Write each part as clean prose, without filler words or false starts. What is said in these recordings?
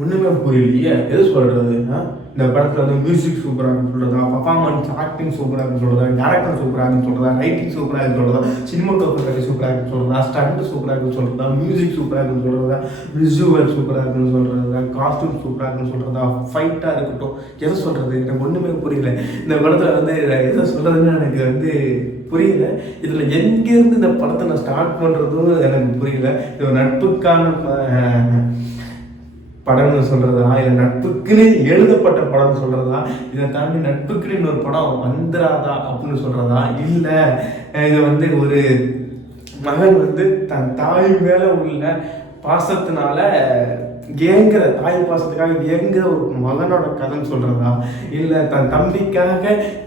ஒன்றுமே புரியலையே எது சொல்கிறது. இந்த படத்தில் வந்து மியூசிக் சூப்பராக இருக்குன்னு சொல்கிறதா, பர்ஃபார்மன்ஸ் ஆக்டிங் சூப்பராக இருக்குன்னு சொல்கிறதா, டேரக்டர் சூப்பராக இருக்குன்னு சொல்கிறதா, ரைட்டிங் சூப்பராக இருக்குன்னு சொல்கிறதா, சினிமாட்டோகிராஃபி சூப்பராக இருக்குன்னு சொல்கிறதா, ஸ்டண்ட் சூப்பராக இருக்குன்னு சொல்கிறதா, மியூசிக் சூப்பராக இருக்குன்னு சொல்கிறதா, விசுவல் சூப்பராக இருக்குன்னு சொல்கிறதா, காஸ்டியூம் சூப்பராக இருக்குன்னு சொல்கிறதா, ஃபைட்டாக இருக்கட்டும், எதை சொல்கிறது எனக்கு ஒன்றுமே புரியல. இந்த படத்தில் வந்து எதை சொல்கிறதுன்னு எனக்கு வந்து புரியல. இதில் எங்கேருந்து இந்த படத்தை நான் ஸ்டார்ட் பண்ணுறதும் எனக்கு புரியல. இது நட்புக்கான படம்னு சொல்கிறதா, இல்லை நட்புக்குன்னு எழுதப்பட்ட படம்னு சொல்கிறதா, இதை தாண்டி நட்புக்குன்னு இன்னொரு படம் வந்துடாதா அப்படின்னு சொல்கிறதா, இல்லை இது வந்து ஒரு மகன் வந்து தன் தாய் மேலே உள்ள பாசத்தினால ஏங்குற, தாய் பாசத்துக்காக ஏங்குற ஒரு மகனோட கதைன்னு சொல்கிறதா, இல்லை தன் தம்பிக்காக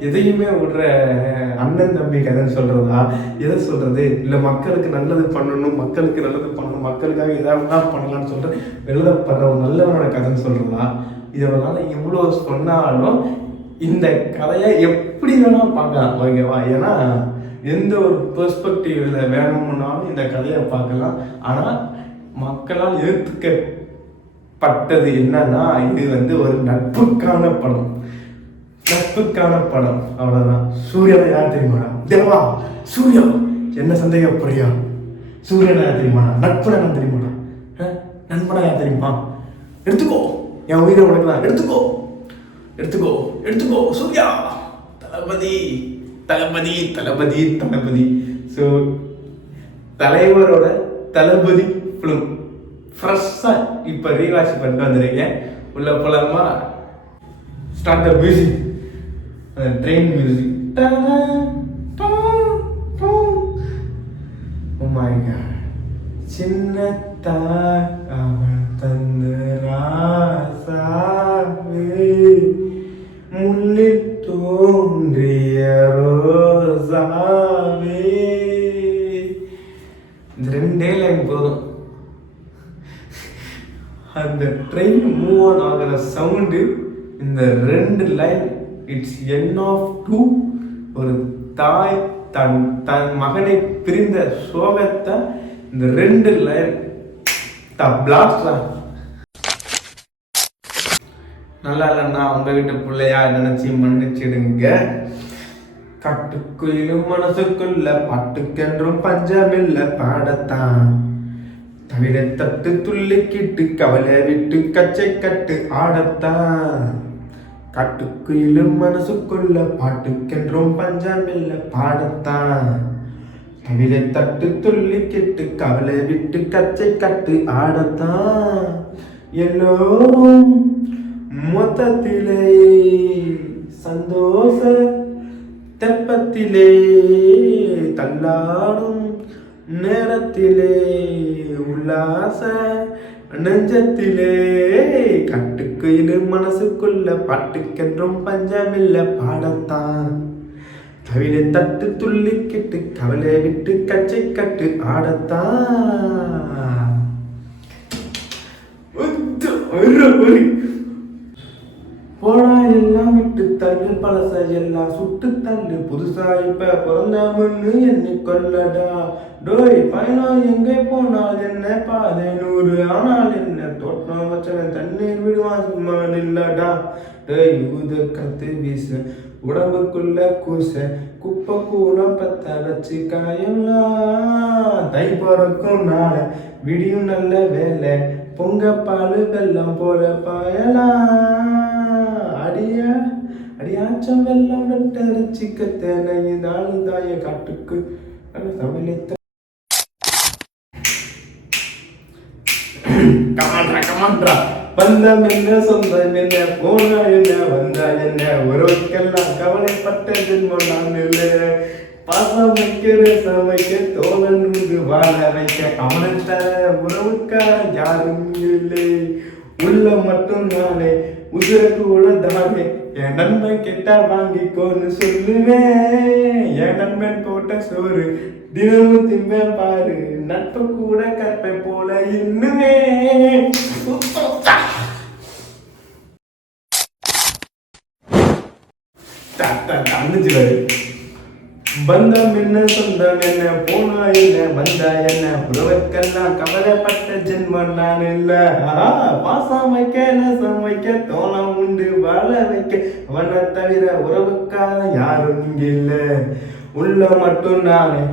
எதையுமே விடுற அண்ணன் தம்பி கதைன்னு சொல்கிறதா, எதை சொல்கிறது, இல்லை மக்களுக்கு நல்லது பண்ணணும், மக்களுக்கு நல்லது பண்ணணும், மக்களுக்காக எதாவது பண்ணலான்னு சொல்கிற எழுதப்படுற ஒரு நல்லவனோட கதைன்னு சொல்கிறதா, இதனால இவ்வளோ சொன்னாலும் இந்த கதையை எப்படி வேணால் பார்க்கலாம், ஓகேவா? ஏன்னா எந்த ஒரு பெர்ஸ்பெக்டிவ்ல வேணும்னாலும் இந்த கதையை பார்க்கலாம். ஆனால் மக்களால் ஏற்றுக்கப்பட்டது என்னன்னா, இது வந்து ஒரு நட்புக்கான படம், நட்புக்கான படம், அவ்வளோதான். சூரியனை யார் தெரியுமாடா? தேவா சூர்யா, என்ன சந்தேகப்படுறியா? சூரியனை யார் தெரியுமாடா? நட்புனா என்ன தெரியுமாடா? நண்பனா யார் தெரியுமா? எடுத்துக்கோ, என் உயிரை உனக்கு தான், எடுத்துக்கோ எடுத்துக்கோ எடுத்துக்கோ சூர்யா, தளபதி தளபதி தளபதி தளபதி. ஸோ தலைவரோட தளபதி ஃபிலிம் ஃப்ரெஷ்ஷாக இப்போ ரீவாட்ச் பண்ணிட்டு வந்துருக்கேன். உள்ள போலாமா? Start the music, train music. Oh my God. சின்னத்தாய் அவன் தந்த ராசாவே, முள்ளில் தோன்றிய ரோசாவே. இந்த ரெண்டே லைன் போதும். அந்த ட்ரெயின் மூவ் ஆன் ஆகிற சவுண்டு, இந்த ரெண்டு line, it's an of two. ஒரு தாய் தன் தன் மகனை பிரிந்த சோகத்தை இந்த ரெண்டு லைன் பிளாஸ்ட். நல்லா இல்லைன்னா உங்க வீட்டு பிள்ளையா நினைச்சி மன்னிச்சிடுங்க. காட்டுக்குயிலும் மனசுக்குள்ள பாட்டுக்கென்றும் பஞ்சமில்ல பாடத்தான், தவிர தட்டு துள்ளிக்கிட்டு கவலை விட்டு கச்சை கட்டு ஆடத்தான். காட்டுக்குயிலும் மனசுக்குள்ள பாட்டுக்கென்றும் பஞ்சமில்ல பாடத்தான், தவிர தட்டு துள்ளிக்கிட்டு கவலை விட்டு கச்சை கட்டு ஆடத்தான். எல்லோரும் மொத்தத்திலே சந்தோஷ தெப்பத்திலே தள்ளாடும் நேரத்திலே உல்லாச நெஞ்சத்திலே. கட்டுக்குயிலு மனசுக்குள்ள பாட்டுக்கென்றும் பஞ்சமில்ல பாடத்தான், தவிர தட்டு துள்ளிக்கிட்டு கவலை விட்டு கச்சை கட்டு ஆடத்தான். போடா எல்லாம் விட்டு தள்ளு, பழச எல்லாம் சுட்டு தள்ளு, புதுசா இப்ப பிறந்தாமன்னு எண்ணிக்கொள்ளடா. டோய் பயணம் எங்கே போனால் என்ன, பாதை 100 ஆனால் என்ன, தோட்டம் வச்சவன் தண்ணீர் விடுவான் சும்மா இல்லடா. டோய் ஊத கத்து வீச உடம்புக்குள்ள கூச, குப்பை கூடம் பத்த வச்சு காயலாம். தை பிறக்கும் நாள விடியும் நல்ல வேலை, பொங்க பாலு வெள்ளம் போல பாயலாம். அடியா அடியாச்சம் வெள்ளம் வெட்டரிச்சிக்க தேனை நாளும் தாய காட்டுக்கு தமிழத்த. கமான்றா பந்தம் என்ன சொந்தம் என்ன, போனா என்ன வந்தா என்ன, ஒருவருக்கெல்லாம் கவலைப்பட்ட ஜென்மம் நான் இல்லை. பாசம் வைக்கிற சமைக்க தோழன் வாழ வைக்க, அவனற்ற உறவுக்கார யாரும் இல்லை. உள்ள மட்டும் நானே உதிரக்கு உழதானே, என் நண்பன் கெட்டா வாங்கிக்கோன்னு சொல்லுவேன். என் நண்பன் போட்ட சோறு தினமும் திம்பேன் பாரு, நட்பு கூட கற்பை போல இன்னுமே. பந்தம் என்ன சொந்தம் என்ன போனா என்ன வந்தா என்ன உறவுக்கெல்லாம் கவலைப்பட்ட ஜென்மம் நான் இல்ல. பாசம் வைக்க நசம் வைக்க தோணம் உண்டு வாழ வைக்க அவனை தவிர உறவுக்காக யாரும் இங்க இல்ல. உள்ள மட்டும் நானே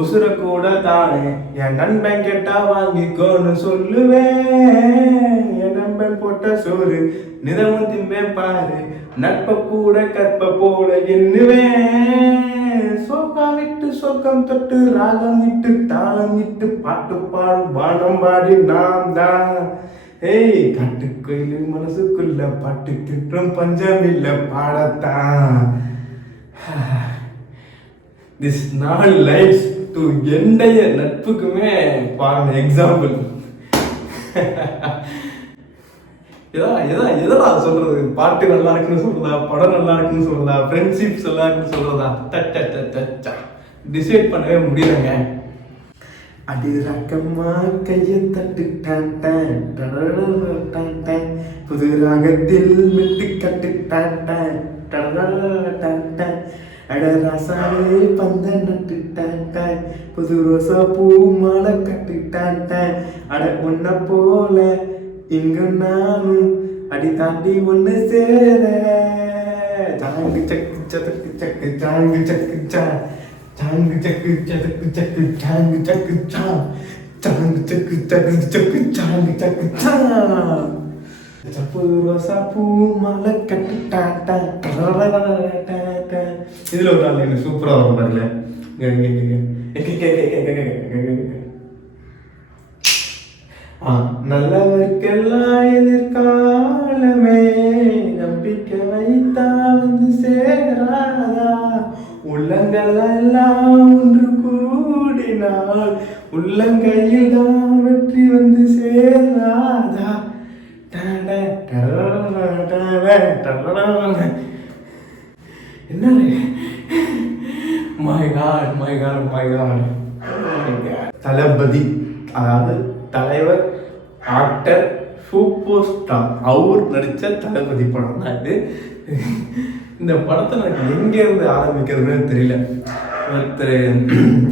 உசுர கூட தானே என் நண்பன் கேட்டா வாங்கிக்கோன்னு சொல்லுவேன். என் நண்பன் போட்ட சோறு நிதமும் திம்பேன் பாரு நட்ப கூட கற்ப போல எண்ணுவேன். சோகம் விட்டு சோகம் தொட்டு ராகம் விட்டு தாளம் விட்டு பாட்டு பாடும் பாடம் பாடி நாம் தான். ஏய் காட்டுக்கோயில் மனசுக்குள்ள பாட்டு திட்டம் பஞ்சம் இல்ல பாடத்தான். This 4 lines to எண்டைய நட்புக்குமே பாருங்க எக்ஸாம்பிள். எதா சொல்றது, பாட்டு நல்லா இருக்குன்னு சொல்றதா, படம் நல்லா இருக்குன்னு சொல்றதா, ஃப்ரெண்ட்ஷிப்ஸ் நல்லா இருக்குன்னு சொல்றதா, டிசைட் பண்ணவே முடியலங்க. அடி ரக்கம்மா கையை தட்டு புது ராகத்தில் மெட்டு கட்டு அட ரசாவே பந்த நட்டு புது ரோசா பூ மாலை கட்டு அட ஒன்ன போல இங்கு நானும் அடி தாண்டி ஒண்ணு சேர. சாங்கு சக்கு சதக்கு சக்கு சாங்கு சக்கு சாங்கு சக்கு சதக்கு சக்கு சாங்கு சக்கு சாங்கு சக்கு சக்கு சக்கு சாங்கு சக்கு சப்பு ரோசா பூ மலை கட்டு இதுல ஒரு நாள் எனக்கு சூப்பரா வரும் பாருல. நல்லவர்க்கெல்லாம் எதிர்காலமே நம்பிக்கை வைத்தா வந்து சேராதா. உள்ளங்கள் எல்லாம் ஒன்று கூடினால் உள்ளங்கையில் தான் வெற்றி வந்து சேராதா. என்ன my God my God my God. தளபதி அதாவது தலைவர் ஆக்டர் சூப்பர் ஸ்டார் அவர் நடித்த தளபதி படம் தான் இது. இந்த படத்தை எனக்கு எங்கேருந்து ஆரம்பிக்கிறதுன்னு தெரியல. ஒருத்தர்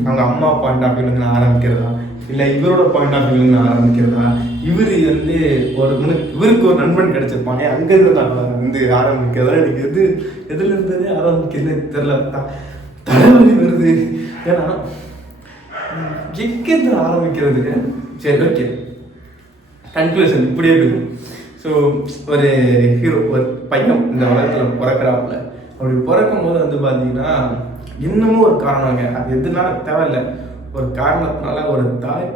அவங்க அம்மா பாயிண்ட் ஆஃப் வியூலேருந்து நான் ஆரம்பிக்கிறதா இல்லை இவரோட பாயிண்ட் ஆஃப் வியூலேருந்து நான் ஆரம்பிக்கிறதா, இவர் வந்து இவருக்கு ஒரு நண்பன் கிடைச்சிருப்பானே அங்கேருந்து நான் வந்து ஆரம்பிக்கிறதா, எனக்கு எதுல இருந்ததே ஆரம்பிக்கிறதுன்னு தெரியல. தலைவலி வருது. ஏன்னா எங்கேருந்து ஆரம்பிக்கிறதுக்கு. சரி ஓகே, கன்க்ளூஷன் இப்படியே இருக்கும். ஸோ ஒரு ஹீரோ ஒரு பையன் இந்த உலகத்தில் பிறக்கிறாப்புல. அப்படி பிறக்கும் போது வந்து பார்த்தீங்கன்னா இன்னமும் ஒரு காரணங்க, அது எதுனால தேவையில்லை, ஒரு காரணத்தினால ஒரு தாய்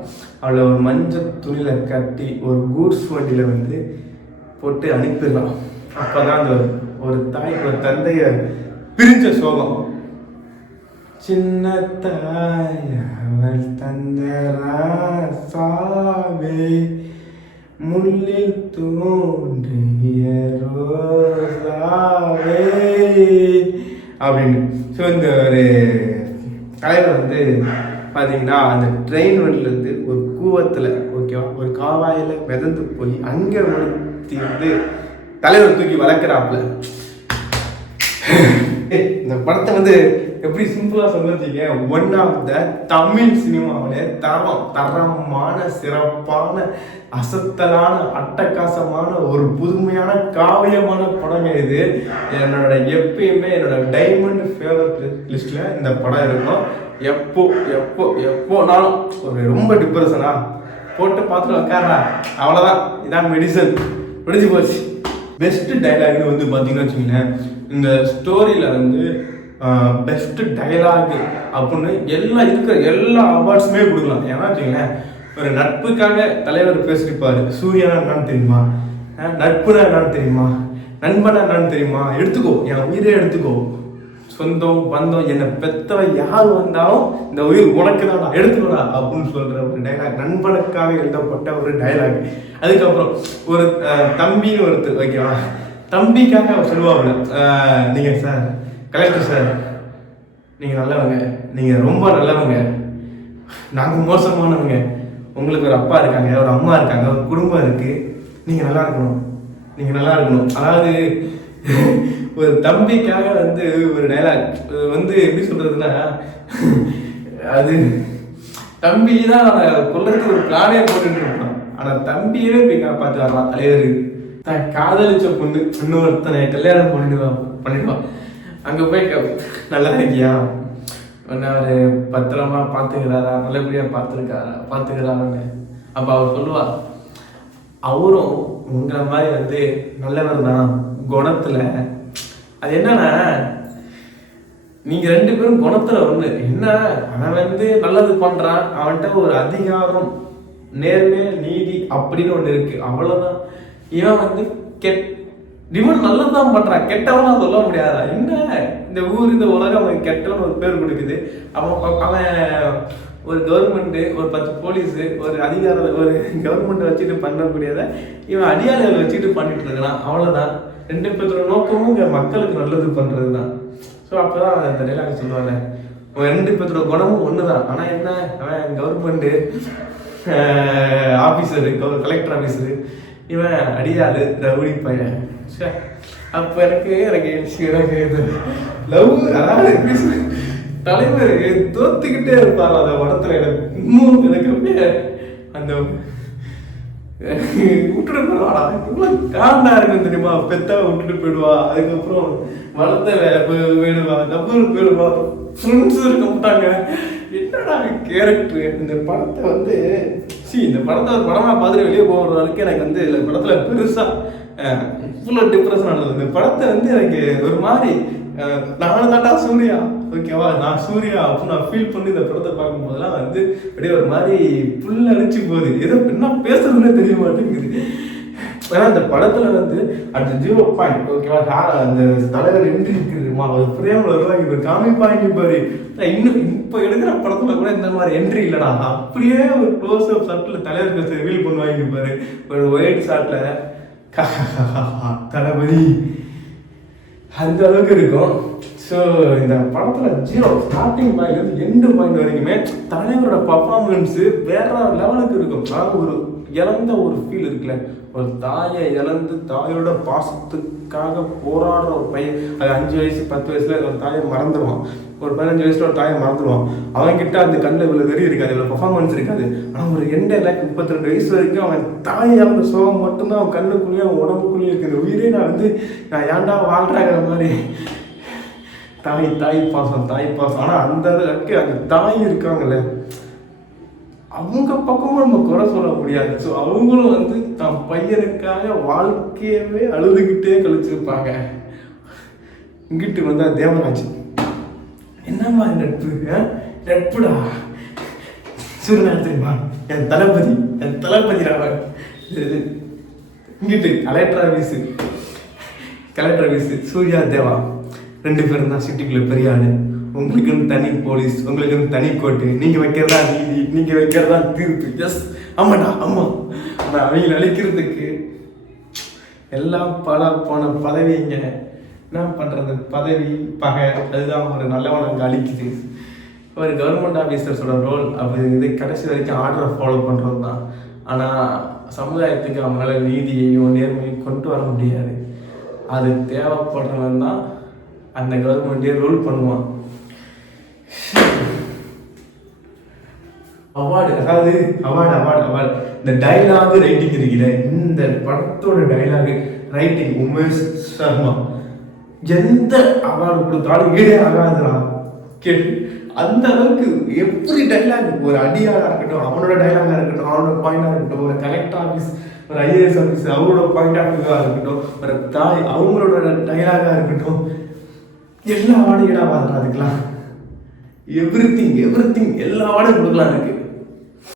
அவளை ஒரு மஞ்சள் துணியில் கட்டி ஒரு கூட்ஸ் வண்டியில் வந்து போட்டு அனுப்பிடலாம். அப்போ தான் அந்த ஒரு தாய் ஒரு தந்தையை பிரிஞ்ச சோகம். சின்ன தாய் அவள் தந்தராசாவே முள்ளில் தோன்றிய ரோசாவே அப்படின்னு. ஸோ இந்த ஒரு தலைவர் வந்து பார்த்தீங்கன்னா அந்த ட்ரெயின் வண்டிலேருந்து ஒரு கூவத்தில் ஓகேவா ஒரு காவாயில் மிதந்து போய் அங்கே ஒருத்தி வந்து தலைவர் தூக்கி வளர்க்குறாப்புல. இந்த படத்தை வந்து எப்படி சிம்பிளாக சொல்லிருக்கீங்க, ஒன் ஆஃப் த தமிழ் சினிமாவிலே தரமான சிறப்பான அசத்தலான அட்டகாசமான ஒரு புதுமையான காவியமான படங்க இது. என்னோட எப்பயுமே என்னோட டைமண்ட் ஃபேவரட் லிஸ்ட்டில் இந்த படம் இருக்கும். எப்போனாலும் ஒரு ரொம்ப டிப்ரெஷனா போட்டு பார்த்துட்டு உட்காரா, அவ்வளோதான், இதான் மெடிசன், முடிஞ்சு போச்சு. பெஸ்ட் டைலாக்னு வந்து பார்த்தீங்கன்னு வச்சுக்கோங்களேன், இந்த ஸ்டோரியில் வந்து பெஸ்ட் டைலாக் அப்படின்னு எல்லா அவார்ட்ஸுமே கொடுக்கலாம். ஏன்னா வச்சுக்கோங்களேன், ஒரு நட்புக்காக தலைவர் பேசியிருப்பார். சூரியனா என்னன்னு தெரியுமா, நட்புனா என்னன்னு தெரியுமா, நண்பனா என்னன்னு தெரியுமா, எடுத்துக்கோ, என் உயிரே எடுத்துக்கோ, சொந்தம் பந்தம் என்னை பெத்தவ யார் வந்தாலும் இந்த உயிர் உனக்கு தான் எடுத்துக்கோடா அப்படின்னு சொல்கிற ஒரு டைலாக், நண்பனுக்காக எழுதப்பட்ட ஒரு டைலாக். அதுக்கப்புறம் ஒரு தம்பின்னு ஒருத்தர் ஓகேவா, தம்பிக்காக அவர் சொல்லுவாங்க, நீங்கள் சார் கலெக்டர் சார், நீங்கள் நல்லவங்க, நீங்கள் ரொம்ப நல்லவங்க, நாங்கள் மோசமானவங்க, உங்களுக்கு ஒரு அப்பா இருக்காங்க, ஒரு அம்மா இருக்காங்க, ஒரு குடும்பம் இருக்குது, நீங்கள் நல்லா இருக்கணும். அதாவது ஒரு தம்பிக்காக வந்து ஒரு டைலாக் வந்து எப்படி சொல்றதுன்னா, அது தம்பி தான் கொல்றதுக்கு ஒரு பிளானே போட்டுட்டு இருப்பான். ஆனா தம்பியவே போய் காப்பாத்தி வரலாம் தலைவர். தான் காதலிச்ச பொண்ணு இன்னொருத்தனை கல்யாணம் பண்ணிடுவான். அங்க போய் நல்லா இருக்கியா, அவரு பத்திரமா பாத்துக்கிறாரா, நல்லபடியா பாத்துக்கிறாருன்னு. அப்ப அவர் சொல்லுவா, அவரும் உங்களை மாதிரி வந்து நல்லவர் தான் குணத்துல. அது என்னன்னா, நீங்க 2 பேரும் குணத்துல ஒண்ணு. என்ன, அவன் வந்து நல்லது பண்றான், அவன்கிட்ட ஒரு அதிகாரம், நேர்மை, நீதி அப்படின்னு ஒண்ணு இருக்கு, அவ்வளவுதான். இவன் வந்து இவன் நல்லதுதான் பண்றான், கெட்டவனா சொல்ல முடியாதா? என்ன இந்த ஊர் இந்த உலகம் அவன் கெட்டவன் ஒரு பேர் கொடுக்குது. அவன் ஒரு கவர்மெண்ட், ஒரு 10 போலீஸ், ஒரு அதிகார, ஒரு கவர்மெண்ட் வச்சுட்டு பண்ணக்கூடியதை இவன் அடியாளர்கள் வச்சுட்டு பண்ணிட்டு இருக்கிறான், அவ்வளவுதான். 2 பேரோட நோக்கமும் இங்க மக்களுக்கு நல்லது பண்றதுதான். ஸோ அப்பதான் அந்த டைலாக் சொல்லுவாங்க, 2 பேரோட குணமும் ஒண்ணுதான். ஆனா என்ன, அவன் கவர்மெண்ட் ஆபீசரு, கலெக்டர் ஆபீசரு, இவன் அடியாளு ரவுடி பையன். அப்ப எனக்கு லவ், அதாவது தலைவர் தோத்துக்கிட்டே இருப்பார் அந்த படத்துல. எனக்கு அப்படியே அந்த விட்டுட்டு போயிடுவாடா, இவ்வளவு காண்டா இருக்கு தெரியுமா, பெத்தாவை விட்டுட்டு போயிடுவா, அதுக்கப்புறம் வளர்த்த போயிடுவா, டபுள் போயிடுவா, ஃப்ரெண்ட்ஸ் இருக்க மாட்டாங்க. என்னடா கேரக்டர் இந்த படத்தை வந்து இந்த படத்தை ஒரு படமா பார்த்துட்டு வெளியே போகிற வரைக்கும் எனக்கு வந்து இந்த படத்துல பெருசா ஃபுல்லா டிப்ரெஷன் ஆனது. இந்த படத்தை வந்து எனக்கு ஒரு மாதிரி நானும் தாட்டா சூர்யா, ஓகேவா, நான் சூர்யா அப்படின்னு நான் ஃபீல் பண்ணி இந்த படத்தை பார்க்கும்போதெல்லாம் வந்து அப்படியே ஒரு மாதிரி புல் அடிச்சு போகுது. ஏதோ என்ன பேசுறதுன்னே தெரிய மாட்டேங்குது. ஏன்னா இந்த படத்துல வந்து அந்த 0 பாயிண்ட், ஓகேவா, அந்த தலைவர் என்ட்ரி இருக்குதுமா, ஒரு பிரேமில் வருவாங்க, இப்போ காமிப்பாங்க பாரு. இன்னும் இப்போ எடுக்கிற படத்துல கூட இந்த மாதிரி என்ட்ரி இல்லைடா, அப்படியே ஒரு க்ளோஸ் அப் ஷாட்ல தலைவர் ரிவீல் பண்ணுவாங்க பாரு, ஒரு ஒயிட் ஷாட்ல தளபதி, அந்த அளவுக்கு இருக்கும். ஸோ இந்த படத்துல 0 ஸ்டார்டிங் பாயிண்ட்லேருந்து எண்டு பாயிண்ட் வரைக்குமே தலைவரோட பர்ஃபார்மன்ஸு வேற லெவலுக்கு இருக்கும். அதாவது ஒரு இழந்த ஒரு ஃபீல் இருக்குல்ல, ஒரு தாயை இழந்து தாயோட பாசத்துக்காக போராடுற ஒரு பையன். அது 5 வயசு 10 வயசுல ஒரு தாயை மறந்துடுவான், ஒரு 15 வயசுல ஒரு தாயை மறந்துடுவான். அவன்கிட்ட அந்த கண்ணில் இவ்வளோ வெறி இருக்காது, இவ்வளோ பர்ஃபார்மன்ஸ் இருக்காது. ஆனால் ஒரு 32 வயசு வரைக்கும் அவன் தாயை இழந்த சோகம் மட்டும்தான் அவன் கண்ணுக்குள்ளேயும் அவன் உடம்புக்குள்ளேயும் இருக்குது. உயிரே நான் ஏன்டா வாழ்றாங்கிற மாதிரி தாய் பாசம். ஆனால் அந்த தாய் இருக்காங்கல்ல, அவங்க பக்கமும் நம்ம குறை சொல்ல முடியாது. ஸோ அவங்களும் வந்து தன் பையனுக்காக வாழ்க்கையவே அழுதுகிட்டே கழிச்சிருப்பாங்க. இங்கிட்டு வந்தா தேவராஜ், என்னம்மா நட்புடா சொல்லுங்க தெரியுமா, என் தளபதி ராவன். இங்கிட்டு கலெக்டர் ஆஃபீஸு சூர்யா தேவா 2 பேரும் தான் சிட்டிக்குள்ள பெரிய ஆளு. உங்களுக்குன்னு தனி போலீஸ், உங்களுக்குன்னு தனி கோர்ட்டு, நீங்க வைக்கிறதா நீதி, நீங்க வைக்கிறதா தீர்ப்பு. எஸ், ஆமாடா ஆமா. ஆனா அவங்க அழிக்கிறதுக்கு எல்லாம் போன பதவிங்க, என்ன பண்றது, பதவி பகை, அதுதான் ஒரு நல்லவன் அங்கே அழிக்குது. ஒரு கவர்மெண்ட் ஆஃபீஸர்ஸோட ரோல் அப்படி இது கடைசி வரைக்கும் ஆர்டரை ஃபாலோ பண்றது தான். ஆனா சமுதாயத்துக்கு அவங்களால நீதியையும் நேர்மையும் கொண்டு வர முடியாது. அது தேவைப்படுறவன் தான் அந்த கவர்மெண்ட்டே ரூல் பண்ணுவான். அவார்டு இந்த டைலாக் ரைட்டிங் இருக்கிற இந்த படத்தோட டைலாக் ரைட்டிங் உமேஷ் சர்மா எந்த அவார்டு கொடுத்தாலும் ஈடே ஆகாதுடா. கேட்டு அந்த அளவுக்கு எப்படி டைலாக், ஒரு அடியாளா இருக்கட்டும், அவனோட டைலாகா இருக்கட்டும், அவனோட பாயிண்டா இருக்கட்டும், ஒரு கலெக்டர் ஆஃபீஸ், ஒரு IAS ஆஃபீஸ் அவரோட பாயிண்ட் ஆஃப் வியூவா இருக்கட்டும், ஒரு தாய் அவங்களோட டைலாகா இருக்கட்டும், எல்லா அவார்டும் ஈடாவாதுடா. அதுக்கெல்லாம் எவ்ரி திங் எல்லா அவார்டும் கொடுக்கலாம் இருக்கு.